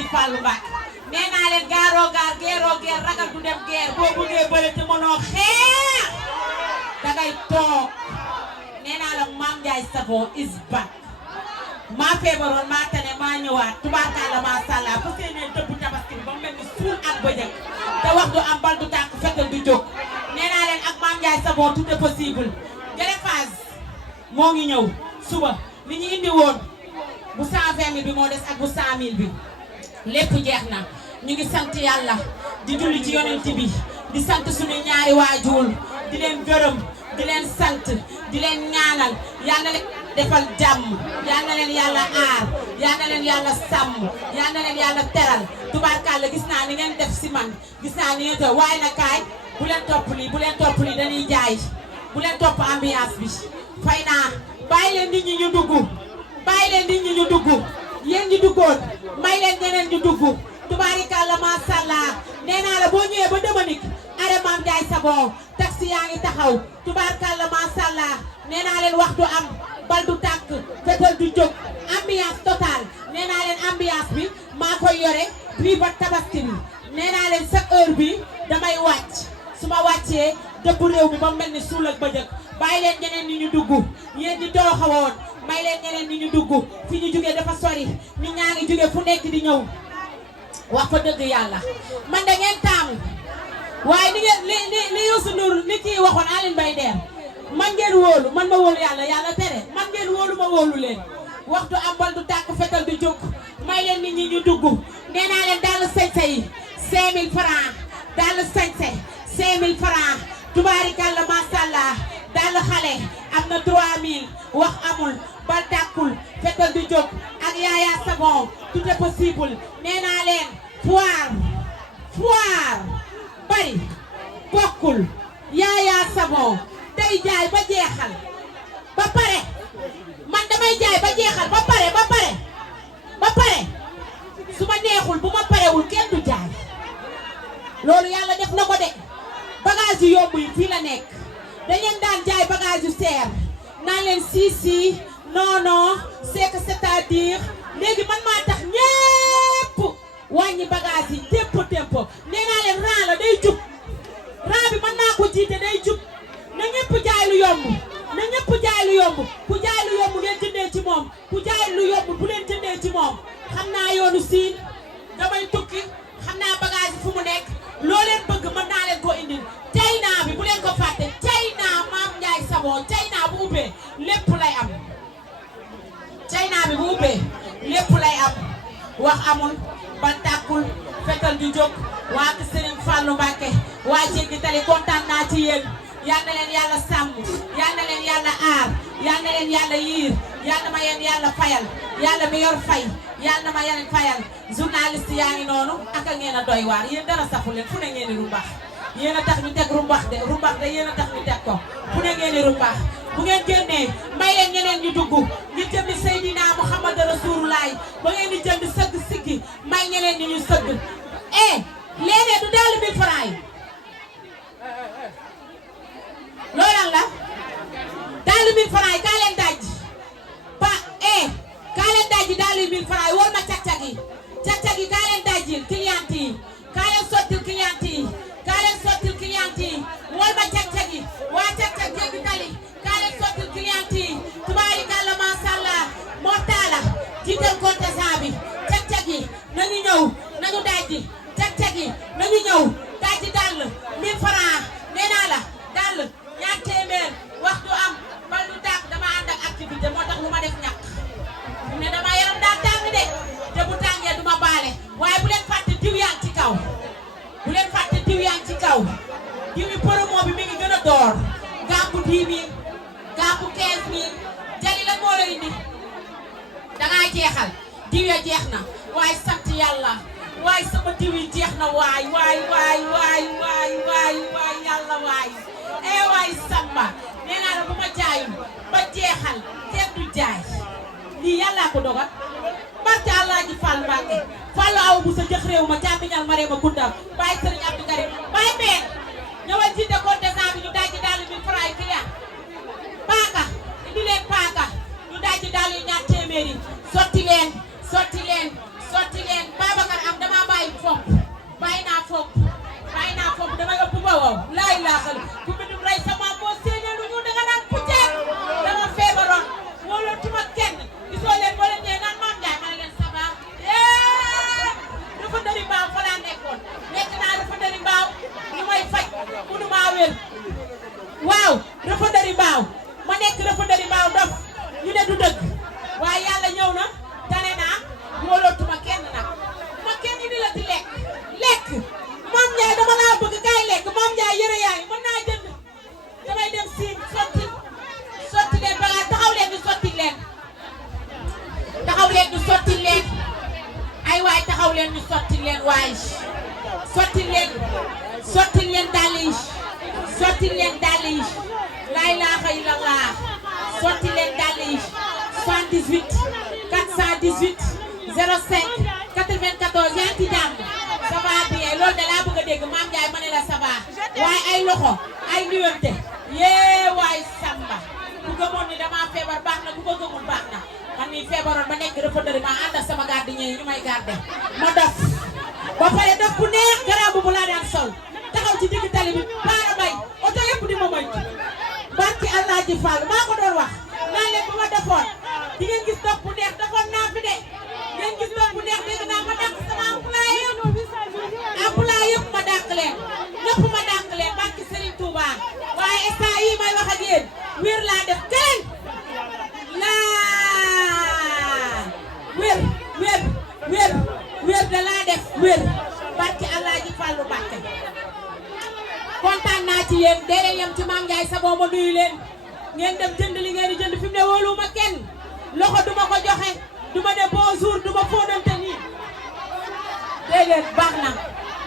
Alaaji Fallu Mbàkke nee naa leen gaaroo gaar geeroo geer ragal du dem geer boo bëggee bëre te mënoo xeex dangay toog nee naa la Mame Ndiaye Savon is back maa feebaroon maa tane maa ñëwaat tubaarkalla maa sàllaa fa seenee dëbb tabaski bi ba mu mel ni suul ak bëjëg te wax du am bal du tàkk fetal du jóg nee naa leen ak Mame Ndiaye Savon tout est possible Greffage moo ngi ñëw suba li ñu indi woon bu 120 000 bi moo des ak bu 100 000 bi lépp jeex na ñu ngi sant yàlla di julli ci yonent bi di sant suñu ñaari waajur di leen gërëm di leen sant di leen ñaanal yal na leen defal jàmm yal na leen yàlla aar yal na leen yàlla sàmm yal na leen yàlla teral tubaarkàlla gis naa ni ngeen def si man gis naa ni ngeen def waaye nag kaay bu leen topp lii dañuy jaay bu leen topp ambiance bi fay naa bàyyi leen nit ñi ñu dugg bàyyi leen nit ñi ñu dugg yéen ñi duggoon may leen ñeneen ñu dugg tubaarikàlla masàllaa nee naa la boo ñëwee ba Dominique are Mame Ndiaye Savon taxi yaa ngi taxaw tubaarikàlla masàllaa nee naa leen wax du am bal du tàkk fetal du jóg ambiance totale nee naa leen ambiance bi maa koy yore bii ba tabaski bi nee naa leen chaque heure bi damay wàcc su ma wàccee dëbb réew mi ba mel ni suul ak bëjëg bàyyi leen ñeneen ñi ñu dugg yéen ñi toroxawoon may leen ñeneen ñi ñu dugg fi ñu jógee dafa sori nit ñaa ngi jógee fu nekk di ñëw wax fa dëgg yàlla man da ngeen taamu waaye ni ngeen li Youssou Ndour li kii waxoon Aline Mbaye Der man ngeen wóolu man ma wóolu yàlla yàlla tere man ngeen wóolu ma wóolu leen waxtu am bal du tàkk fetal du jóg may leen nit ñi ñu dugg nee naa leen daal sañse yi 5000 francs daal sañse 5000 francs tubaarikàlla masàllaa daal xale am na 3000 wax amul bal tàkkul fetal du jóg ak Yaya Savon tout est possible nee naa leen foire bari bokkul Yaya Savon day jaay ba jeexal ba pare man damay jaay ba jeexal ba pare su ma neexul bu ma parewul kenn du jaay loolu yàlla def na ko de bagage yu yomb yi fii la nekk dañu daan jaay bagage yu seer naan leen si non c'est que c'est-à-dire léegi man maa tax ñépp wàññi bagage yi tempo nee naa leen ran la day jub ran bi mën naa ko jiite day jub na ñépp jaay lu yomb ku jaay lu yomb ngeen jëndee ci moom ku jaay lu yomb bu leen jëndee ci moom xam naa yoonu siin damay tukki xam naa bagage yi fu mu nekk loo leen bëgg mën naa leen ko indil China bi bu leen ko fàtte China Mame Ndiaye Savon China bu ubbee lépp lay am China bi bu ubbee lépp lay am wax amul bal tàkkul fetal du jóg waa ki Serigne Fallou Mbacke waa jéggi tali kontaan naa ci yéen yal na leen yàlla sàmm yal na leen yàlla aar yal na leen yàlla yiir yal na ma yéen yàlla fayal yàlla mi yor fay yal na ma yéen fayal journaliste yaa ngi noonu ak a ngeen a doy waar yéen dara safu leen fu ne ngeen di rumbax yéen a tax ñu teg rumbax de yéen a tax ñu teg ko fu ne ngeen di rumbax bu ngeen génnee may leen ñeneen ñu dugg ñu jënd Seydina Muhammad Rasulullah ba ngeen di jënd sëgg siggi may ñeneen ñi ñu sëgg léeg-léeg du daal 1000 francs yi loolu la daal 1000 francs yi kaa leen daj kaa leen daj daal 1000 francs yi wol ma cag-cag yi kaa leen dajil client yi kaa leen sottil client yi wol ma cag-cag yi waa cag-cag jéggi tali kaa leen sottil client yi tubaarikàlla masàllaa mortala jiital contestant bi cag-cag yi nañu ñëw nañu dajji cag-cag yi nañu ñëw dajji dàll 1000 francs nee naa la dàll ñaar téeméer waxtu am bal du tàkk dama ànd ak activité moo tax lu ma def ñàkk ne dama yaram daal tàng de te bu tàngee duma baale waaye bu leen fàtte diw yaa ngi ci kaw diw yi promo bi mi ngi gën a door gàmbu 10 000 gàmbu 15 000 jali la moo la indi dangaa jeexal diw ya jeex na waaye sant yàlla waaye sama diw yi jeex na waay yàlla waay waay samba nee naa la bu ma jaayul ba jeexal kenn du jaay lii yàllaa ko dogal barke Alaaji Fall Mbacke Fallu aw bu sa jëx réew ma càmmiñal ma reema gundam bàyyi Sëriñ Abdou Karim bàyyi mbeen ñëwal jiite contestant bi ñu dajji daal 1000 francs yi client paaka indi leen paaka ñu dajji daal yu ñaar téeméeri sotti leen Babacar daw leen ñu sotti leen waay sotti leen dàll yi sotti leen dàll yi laa ilaaha illallah sotti leen dàll yi 78 418 05 94 yaa ngi ci jàmm ça va bien loolu de laa bëgg a dégg Mame Ndiaye ma ne la ça va waaye ay loxo ay nuwante yee waay Samba ku gëmoon ni damaa feebar baax na ku ko gëmul baax na man mii feebaroon ba nekk reporter ma ànd ak sama gardien yi ñu may garder ma dof ba pare dof bu neex garab bu laa daan sol taxaw ci digg tali bi baara bay oto yëpp di ma moytu barki Allah ji Fall maa ko doon wax naa leen bu ma defoon di ngeen gis dof bu neex defoon naa fi de ngeen gis dof bu neex dégg naa ma dàq sama employé yëpp ma dàq leen ñëpp ma dàq leen barki Serigne Touba waaye instant yii may wax ak yéen wér laa def keneen wér da laa def wér barki Allah ji Fallu Mbàkke kontaan naa ci yéen dee leen yem ci Mame Ndiaye Savon ma nuyu leen ngeen dem jënd li ngeen di jënd fi mu ne wóoluwuma kenn loxo duma ko joxe duma ne bonjour duma fóonante nii déedéet baax na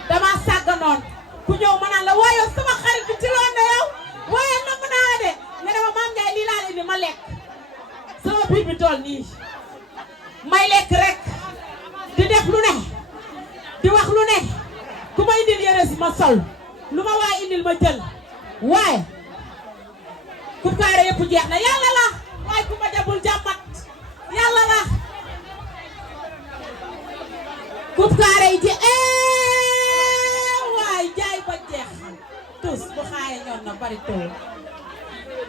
dama sàgganoon ku ñëw ma naan la waaye sama xarit bi ci loon na yow waaye namm naa de nga ne ma Mame Ndiaye lii laa indi ma lekk sama biir bi toll nii may lekk rek di def lu ne di wax lu ne ku ma indil yére si ma sol lu ma waay indil ma jël waaye ku kaare yëpp jeex na yàlla la waaye ku ma jabul jàmmat yàlla la ku kaare yi waay jaay ba jeex tous bu xaaye ñor na bari tool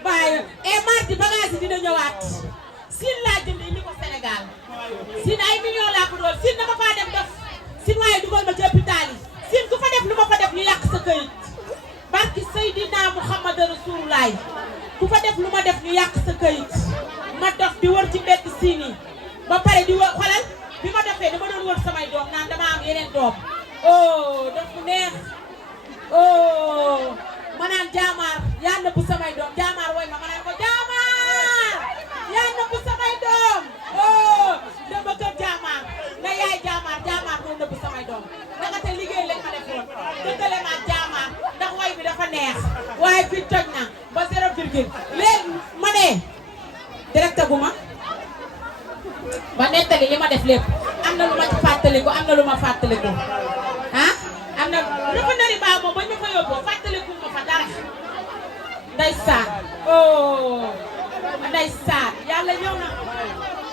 waaye mardi bagage yi dina ñëwaat Siin laa jënd indi ko Sénégal Siin ay millions laa ko doon Siin dama faa dem def Siin waaye dugal ma ci hôpital yi Siin ku fa def lu ma fa def ñu yàq sa këyit barki Seydina Muhammad Rasulullah ku fa def lu ma def ñu yàq sa këyit ma dof di wër ci mbedd Siin yi ba pare di wër xolal bi ma defee dama doon wër samay doom naan dama am yeneen doom daf mu neex ma naan jaamaar yaa nëbb samay doom jaamaar woy ma naan ko jaamaar yaa nëbb samay doom dama kër jaamaar na yaay jaamaar moo nëbb samay doom naka te liggéey lañ ma defoon dëggale ma jaamaar ndax way bi dafa neex waaye fi toj na ba 0 virgule léegi ma ne direct gu ma ba nettali li ma def lépp am na lu ma ci fàttaliku am na lu ma fàttaliku am na dafa nari baa moom bañ ma fa yóbboo fàttaliku ma fa dara ndeysaan ndeysaan yàlla ñëw na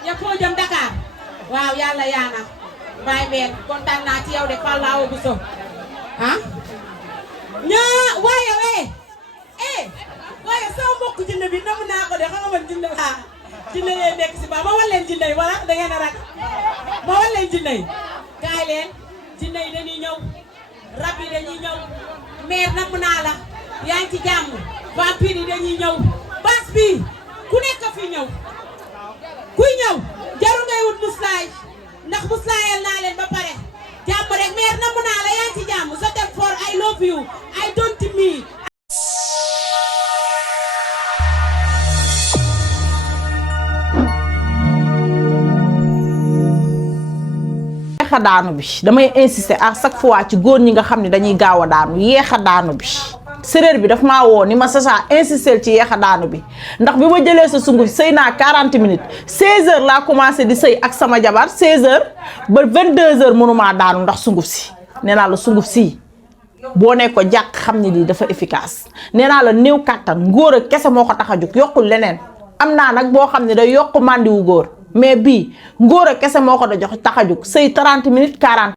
ya foo jëm Dakar waaw yàlla yaana bàyyi meen kontaan naa ci yow de Fallaaw bu so waaye waaye sama mbokk jinne bi namu naa ko de xam nga man jinne jinne yee nekk si ba ma wan leen jinne yi wala da ngeen a rak ma wan leen jinne yi kaay leen jinne yi dañuy ñëw rab yi dañuy ñëw meer namm naa la yaa ngi ci jàmm vampire yi dañuy ñëw bas bi ku nekk fi ñëw kuy ñëw jaru ngay wut muslaay ndax muslaayal naa leen ba pare jàmm rek meer namm naa la yaa ngi ci jàmm so dem for I love you I don't me yeexa daanu bi damay insister à chaque fois ci góor ñi nga xam ne dañuy gaaw a daanu yeexa daanu bi séréer bi daf maa woo ni ma Sacha insister ci yeexa daanu bi ndax bi ma jëlee sa sunguf sëy naa 40 minutes 16h laa commencé di sëy ak sama jabar 16h ba 22h mënumaa daanu ndax sunguf si nee naa la sunguf si boo ne ko jàkk xam ni lii dafa efficace nee naa la néew kàttan ngóor a kese moo ko tax a jóg yokkul leneen am naa nag boo xam ne day yokk màndiwu góor mais bii ngóor a kese moo ko da jox tax a jóg sëy 30 minutes 40